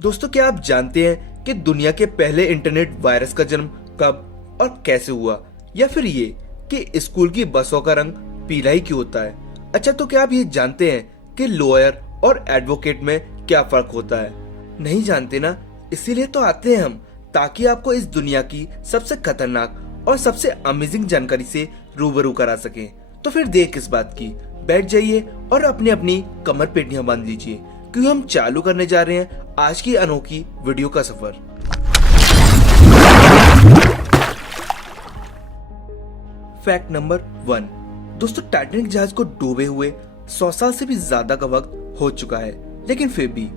दोस्तों, क्या आप जानते हैं कि दुनिया के पहले इंटरनेट वायरस का जन्म कब और कैसे हुआ, या फिर ये कि स्कूल की बसों का रंग पीला ही क्यों होता है। अच्छा, तो क्या आप ये जानते हैं कि लॉयर और एडवोकेट में क्या फर्क होता है? नहीं जानते ना? इसीलिए तो आते हैं हम, ताकि आपको इस दुनिया की सबसे खतरनाक और सबसे अमेजिंग जानकारी से रूबरू करा सकें। तो फिर देर किस बात की, बैठ जाइए और अपनी अपनी कमर पेटियां बांध लीजिए, क्योंकि हम चालू करने जा रहे हैं आज की अनोखी वीडियो का सफर। Fact number 1। दोस्तों, टाइटैनिक जहाज को डूबे हुए 100 साल से भी ज्यादा का वक्त हो चुका है, लेकिन फिर भी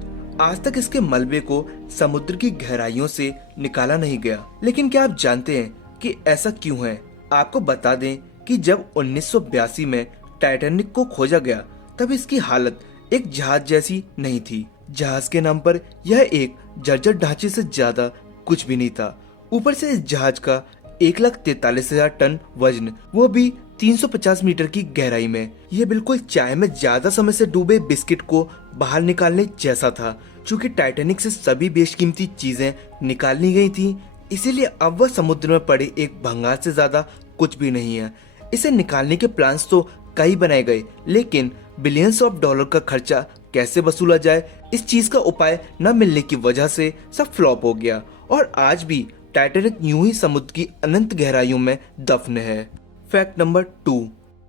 आज तक इसके मलबे को समुद्र की गहराइयों से निकाला नहीं गया। लेकिन क्या आप जानते हैं कि ऐसा क्यों है? आपको बता दें कि जब 1982 में टाइटैनिक को खोजा गया, तब इसकी हालत एक जहाज जैसी नहीं थी। जहाज के नाम पर यह एक जर्जर ढांचे से ज्यादा कुछ भी नहीं था। ऊपर से इस जहाज का 1,43,000 टन वजन, वो भी 350 मीटर की गहराई में। यह बिल्कुल चाय में ज्यादा समय से डूबे बिस्किट को बाहर निकालने जैसा था। चूँकि टाइटैनिक से सभी बेशकीमती चीजें निकाली गई थी, इसीलिए अब वह समुद्र में पड़े एक भंगार से ज्यादा कुछ भी नहीं है। इसे निकालने के प्लान्स तो कई बनाए गए, लेकिन बिलियंस ऑफ डॉलर का खर्चा कैसे वसूला जाए, इस चीज का उपाय न मिलने की वजह से सब फ्लॉप हो गया और आज भी टाइटैनिक यूं ही समुद्र की अनंत गहराइयों में दफन है। Fact number 2।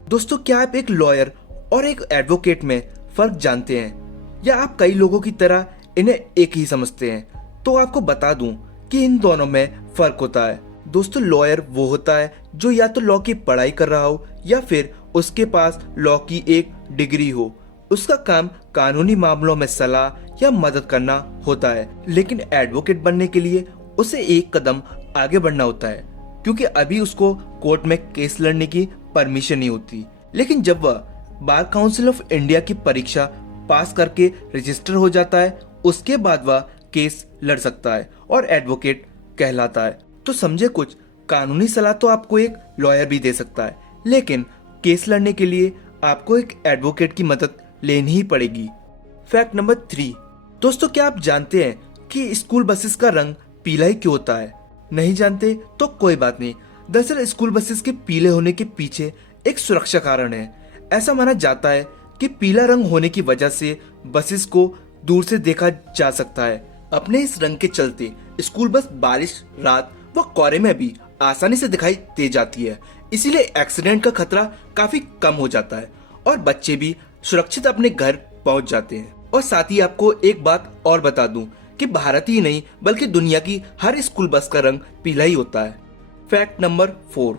दोस्तों, क्या आप एक लॉयर और एक एडवोकेट में फर्क जानते हैं, या आप कई लोगों की तरह इन्हें एक ही समझते हैं? तो आपको बता दूं कि इन दोनों में फर्क होता है। दोस्तों, लॉयर वो होता है जो या तो लॉ की पढ़ाई कर रहा हो या फिर उसके पास लॉ की एक डिग्री हो। उसका काम कानूनी मामलों में सलाह या मदद करना होता है। लेकिन एडवोकेट बनने के लिए उसे एक कदम आगे बढ़ना होता है, क्योंकि अभी उसको कोर्ट में केस लड़ने की परमिशन नहीं होती। लेकिन जब वह बार काउंसिल ऑफ इंडिया की परीक्षा पास करके रजिस्टर हो जाता है, उसके बाद वह केस लड़ सकता है और एडवोकेट कहलाता है। तो समझे कुछ, कानूनी सलाह तो आपको एक लॉयर भी दे सकता है, लेकिन केस लड़ने के लिए आपको एक एडवोकेट की मदद लेनी ही पड़ेगी। Fact number 3। दोस्तों, क्या आप जानते हैं कि स्कूल बसेस का रंग पीला ही क्यों होता है? नहीं जानते तो कोई बात नहीं। दरअसल स्कूल बसेस के पीले होने के पीछे एक सुरक्षा कारण है। ऐसा माना जाता है कि पीला रंग होने की वजह से बसेस को दूर से देखा जा सकता है। अपने इस रंग के चलते स्कूल बस बारिश, रात व कोहरे में भी आसानी से दिखाई दे जाती है। इसीलिए एक्सीडेंट का खतरा काफी कम हो जाता है और बच्चे भी सुरक्षित अपने घर पहुंच जाते हैं। और साथ ही आपको एक बात और बता दूं कि भारत ही नहीं बल्कि दुनिया की हर स्कूल बस का रंग पीला ही होता है। Fact number 4।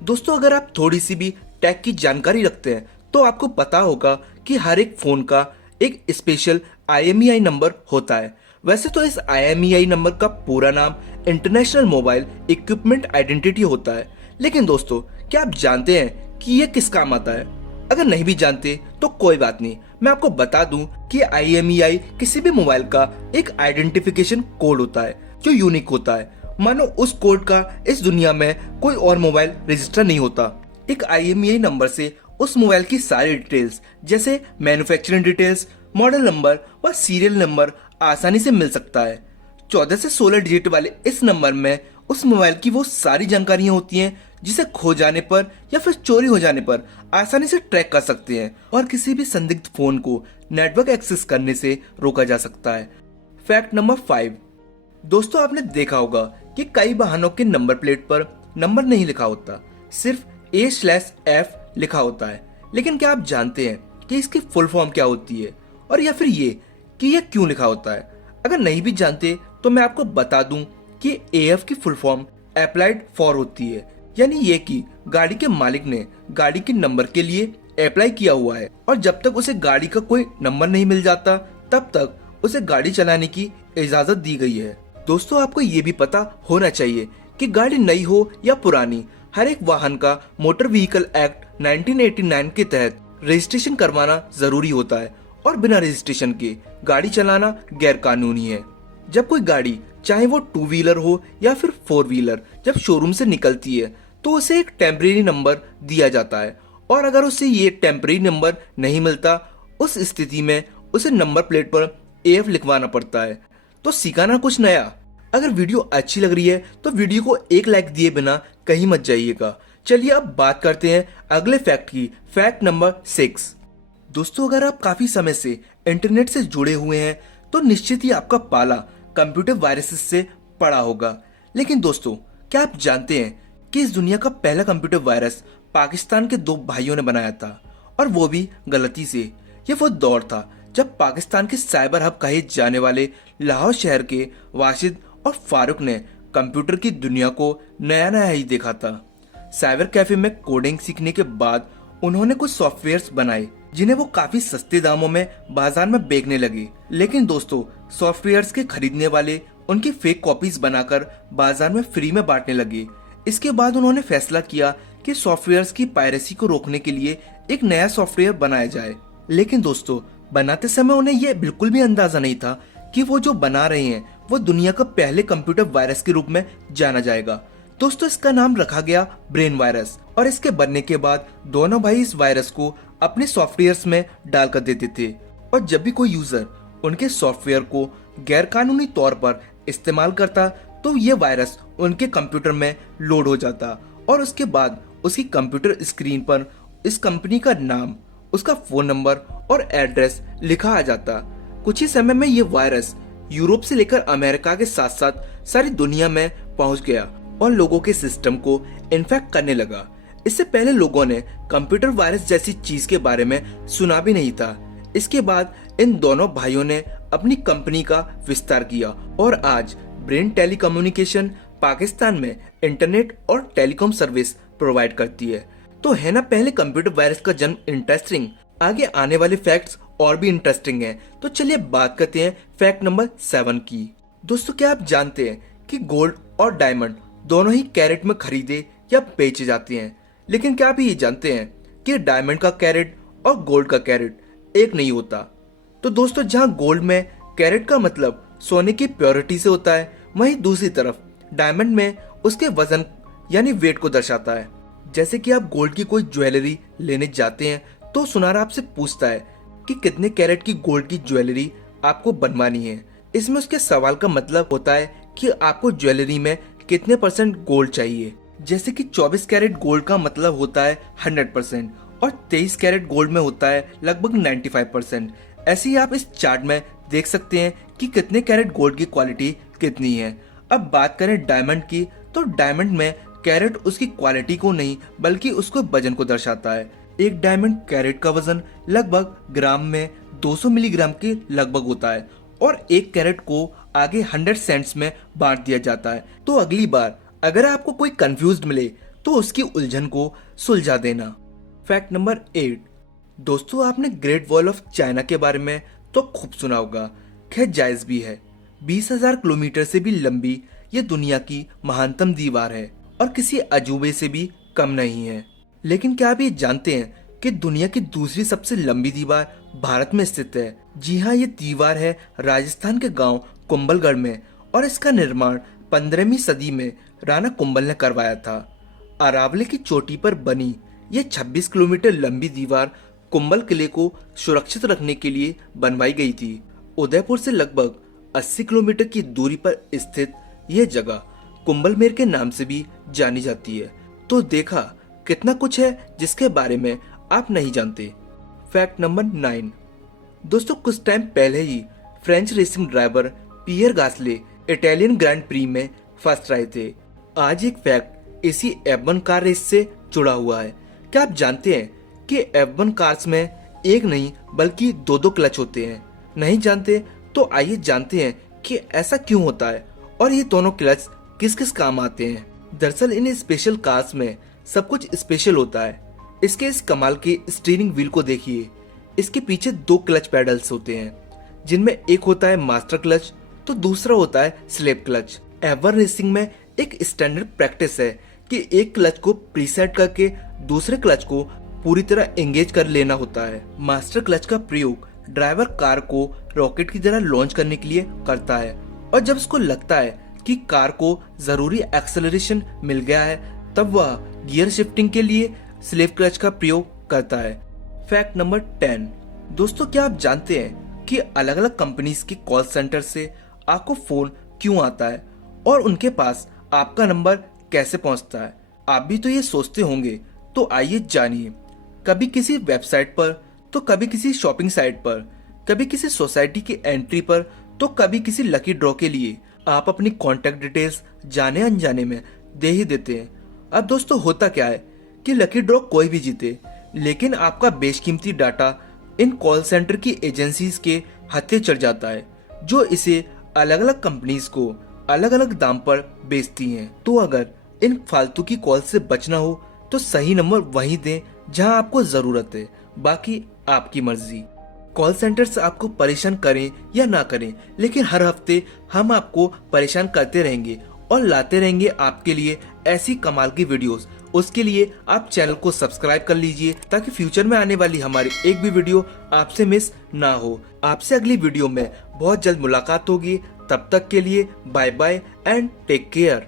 दोस्तों, अगर आप थोड़ी सी भी टेक की जानकारी रखते हैं तो आपको पता होगा कि हर एक फोन का एक स्पेशल IMEI नंबर होता है। वैसे तो इस IMEI नंबर का पूरा नाम इंटरनेशनल मोबाइल इक्विपमेंट आइडेंटिटी होता है। लेकिन दोस्तों, क्या आप जानते हैं कि ये किस काम आता है? अगर नहीं भी जानते तो कोई बात नहीं, मैं आपको बता दूं कि IMEI किसी भी मोबाइल का एक आइडेंटिफिकेशन कोड होता है जो यूनिक होता है। मानो उस कोड का इस दुनिया में कोई और मोबाइल रजिस्टर नहीं होता। एक IMEI नंबर से उस मोबाइल की सारी डिटेल्स, जैसे मैन्युफैक्चरिंग डिटेल्स, मॉडल नंबर व सीरियल नंबर आसानी से मिल सकता है। 14 से 16 डिजिट वाले इस नंबर में उस मोबाइल की वो सारी जानकारियां होती हैं जिसे खो जाने पर या फिर चोरी हो जाने पर आसानी से ट्रैक कर सकते हैं और किसी भी संदिग्ध फोन को नेटवर्क एक्सेस करने से रोका जा सकता है। Fact number 5। दोस्तों, आपने देखा होगा कि कई वाहनों के नंबर प्लेट पर नंबर नहीं लिखा होता, सिर्फ A/F लिखा होता है। लेकिन क्या आप जानते हैं कि इसकी फुल फॉर्म क्या होती है, और या फिर ये कि यह क्यों लिखा होता है? अगर नहीं भी जानते तो मैं आपको बता दूं कि AF की फुल फॉर्म अप्लाइड फॉर होती है, यानी ये कि गाड़ी के मालिक ने गाड़ी के नंबर के लिए अप्लाई किया हुआ है और जब तक उसे गाड़ी का कोई नंबर नहीं मिल जाता तब तक उसे गाड़ी चलाने की इजाजत दी गई है। दोस्तों, आपको ये भी पता होना चाहिए कि गाड़ी नई हो या पुरानी, हर एक वाहन का मोटर व्हीकल एक्ट 1989 के तहत रजिस्ट्रेशन करवाना जरूरी होता है और बिना रजिस्ट्रेशन के गाड़ी चलाना गैर कानूनी है। जब कोई गाड़ी, चाहे वो 2 व्हीलर हो या फिर 4 व्हीलर, जब शोरूम से निकलती है तो उसे एक टेम्परेरी नंबर दिया जाता है और अगर उसे ये टेम्परेरी नंबर नहीं मिलता, उस स्थिति में उसे नंबर प्लेट पर AF लिखवाना पड़ता है। तो सीखा ना कुछ नया। अगर वीडियो अच्छी लग रही है तो वीडियो को एक लाइक दिए बिना कहीं मत जाइएगा। चलिए अब बात करते हैं अगले फैक्ट की, फैक्ट नंबर 6। दोस्तों अगर आप काफी समय से इंटरनेट से जुड़े हुए हैं तो निश्चित ही आपका पाला कंप्यूटर वायरसेस से पड़ा होगा। लेकिन दोस्तों क्या आप जानते हैं कि इस दुनिया का पहला कंप्यूटर वायरस पाकिस्तान के 2 भाइयों ने बनाया था, और वो भी गलती से। ये वो दौर था जब पाकिस्तान के साइबर हब कहे जाने वाले लाहौर शहर के वाशिद और फारूक ने कंप्यूटर की दुनिया को नया नया ही देखा था। साइबर कैफे में कोडिंग सीखने के बाद उन्होंने कुछ सॉफ्टवेयर्स बनाए जिन्हें वो काफी सस्ते दामों में बाजार में बेचने लगे। लेकिन दोस्तों सॉफ्टवेयर्स के खरीदने वाले उनकी फेक कॉपीज बनाकर बाजार में फ्री में बांटने लगे। इसके बाद उन्होंने फैसला किया कि सॉफ्टवेयर्स की पायरेसी को रोकने के लिए एक नया सॉफ्टवेयर बनाया जाए। लेकिन दोस्तों बनाते समय उन्हें यह बिल्कुल भी अंदाजा नहीं था कि वो जो बना रहे हैं वो दुनिया का पहले कंप्यूटर वायरस के रूप में जाना जाएगा। दोस्तों इसका नाम रखा गया ब्रेन वायरस, और इसके बनने के बाद दोनों भाई इस वायरस को अपने सॉफ्टवेयर्स में डालकर देते थे, और जब भी कोई यूजर उनके सॉफ्टवेयर को गैरकानूनी तौर पर इस्तेमाल करता तो ये वायरस उनके कंप्यूटर में लोड हो जाता, और उसके बाद उसकी कंप्यूटर स्क्रीन पर इस कंपनी का नाम, उसका फोन नंबर और एड्रेस लिखा आ जाता। कुछ ही समय में ये वायरस यूरोप से लेकर अमेरिका के साथ साथ सारी दुनिया में पहुंच गया और लोगों के सिस्टम को इन्फेक्ट करने लगा। इससे पहले लोगों ने कंप्यूटर वायरस जैसी चीज के बारे में सुना भी नहीं था। इसके बाद इन दोनों भाइयों ने अपनी कंपनी का विस्तार किया, और आज ब्रेन टेलीकम्युनिकेशन पाकिस्तान में इंटरनेट और टेलीकॉम सर्विस प्रोवाइड करती है। तो है ना पहले कंप्यूटर वायरस का जन्म इंटरेस्टिंग। आगे आने वाले फैक्ट्स और भी इंटरेस्टिंग हैं, तो चलिए बात करते हैं फैक्ट नंबर 7 की। दोस्तों क्या आप जानते हैं कि गोल्ड और डायमंड दोनों ही कैरेट में खरीदे या बेचे जाते हैं, लेकिन क्या आप ये जानते हैं कि डायमंड का कैरेट और गोल्ड का कैरेट एक नहीं होता। तो दोस्तों जहां गोल्ड में कैरेट का मतलब सोने की प्योरिटी से होता है, वहीं दूसरी तरफ डायमंड में उसके वजन यानी वेट को दर्शाता है। जैसे कि आप गोल्ड की कोई ज्वेलरी लेने जाते हैं तो सुनार आपसे पूछता है कि कितने कैरेट की गोल्ड की ज्वेलरी आपको बनवानी है। इसमें उसके सवाल का मतलब होता है कि आपको ज्वेलरी में कितने % गोल्ड चाहिए। जैसे कि 24 कैरेट गोल्ड का मतलब होता है 100% और 23 कैरेट गोल्ड में होता है लगभग 95%। ऐसे ही आप इस चार्ट में देख सकते हैं कि कितने कैरेट गोल्ड की क्वालिटी कितनी है। अब बात करें डायमंड की, तो डायमंड में कैरेट उसकी क्वालिटी को नहीं बल्कि उसको वजन को दर्शाता है। एक डायमंड कैरेट का वजन लगभग ग्राम में 200 मिलीग्राम के लगभग होता है, और एक कैरेट को आगे 100 सेंट्स में बांट दिया जाता है। तो अगली बार अगर आपको कोई कंफ्यूज्ड मिले तो उसकी उलझन को सुलझा देना। Fact number 8। दोस्तों आपने ग्रेट वॉल ऑफ चाइना के बारे में तो खूब सुना होगा, खैर जायज भी है। 20,000 किलोमीटर से भी लंबी ये दुनिया की महानतम दीवार है और किसी अजूबे से भी कम नहीं है। लेकिन क्या आप ये जानते हैं कि दुनिया की दूसरी सबसे लंबी दीवार भारत में स्थित है? जी हाँ, ये दीवार है राजस्थान के गांव कुंभलगढ़ में, और इसका निर्माण 15वीं सदी में राणा कुंभल ने करवाया था। अरावली की चोटी पर बनी ये 26 किलोमीटर लंबी दीवार कुंभल किले को सुरक्षित रखने के लिए बनवाई गई थी। उदयपुर से लगभग 80 किलोमीटर की दूरी पर स्थित यह जगह कुंभलमेर के नाम से भी जानी जाती है। तो देखा कितना कुछ है जिसके बारे में आप नहीं जानते। Fact number 9। दोस्तों कुछ टाइम पहले ही फ्रेंच रेसिंग ड्राइवर पियर गास्ले इटालियन ग्रैंड प्री में फर्स्ट आए थे। आज एक फैक्ट इसी F1 कार रेस से जुड़ा हुआ है। क्या आप जानते हैं कि F1 कार्स में एक नहीं बल्कि 2 क्लच होते हैं? नहीं जानते? तो आइए जानते हैं कि ऐसा क्यों होता है और ये दोनों क्लच किस किस काम आते हैं। दरअसल इन स्पेशल कार्स में सब कुछ स्पेशल होता है। इसके इस कमाल के स्टीयरिंग व्हील को देखिए। इसके पीछे 2 क्लच पेडल्स होते हैं, जिनमें एक होता है मास्टर क्लच तो दूसरा होता है स्लेव क्लच। F1 रेसिंग में एक स्टैंडर्ड प्रैक्टिस है कि एक क्लच को प्रीसेट करके दूसरे क्लच को पूरी तरह एंगेज कर लेना होता है। मास्टर क्लच का प्रयोग ड्राइवर कार को रॉकेट की तरह लॉन्च करने के लिए करता है, और जब उसको लगता है कि कार को जरूरी एक्सेलरेशन मिल गया है तब वह गियर शिफ्टिंग के लिए स्लेव क्लच का प्रयोग करता है। Fact number 10। दोस्तों क्या आप जानते हैं कि अलग अलग कंपनीज के कॉल सेंटर से आपको फोन क्यों आता है और उनके पास आपका नंबर कैसे पहुंचता है। आप भी तो ये सोचते होंगे, तो आइए जानिए। कभी किसी वेबसाइट पर, तो कभी किसी शॉपिंग साइट पर, कभी किसी सोसाइटी की एंट्री पर, तो कभी किसी लकी ड्रॉ के लिए आप अपनी कॉन्टेक्ट डिटेल्स जाने अनजाने में दे ही देते हैं। अब दोस्तों होता क्या है कि लकी ड्रॉ कोई भी जीते, लेकिन आपका बेशकीमती डाटा इन कॉल सेंटर की एजेंसीज के हत्थे चढ़ जाता है, जो इसे अलग अलग कंपनीज को अलग अलग दाम पर बेचती हैं। तो अगर इन फालतू की कॉल से बचना हो तो सही नंबर वहीं दें जहां आपको जरूरत है, बाकी आपकी मर्जी। कॉल सेंटर से आपको परेशान करें या ना करें, लेकिन हर हफ्ते हम आपको परेशान करते रहेंगे और लाते रहेंगे आपके लिए ऐसी कमाल की वीडियोस। उसके लिए आप चैनल को सब्सक्राइब कर लीजिए ताकि फ्यूचर में आने वाली हमारी एक भी वीडियो आपसे मिस ना हो। आपसे अगली वीडियो में बहुत जल्द मुलाकात होगी। तब तक के लिए bye bye and take care.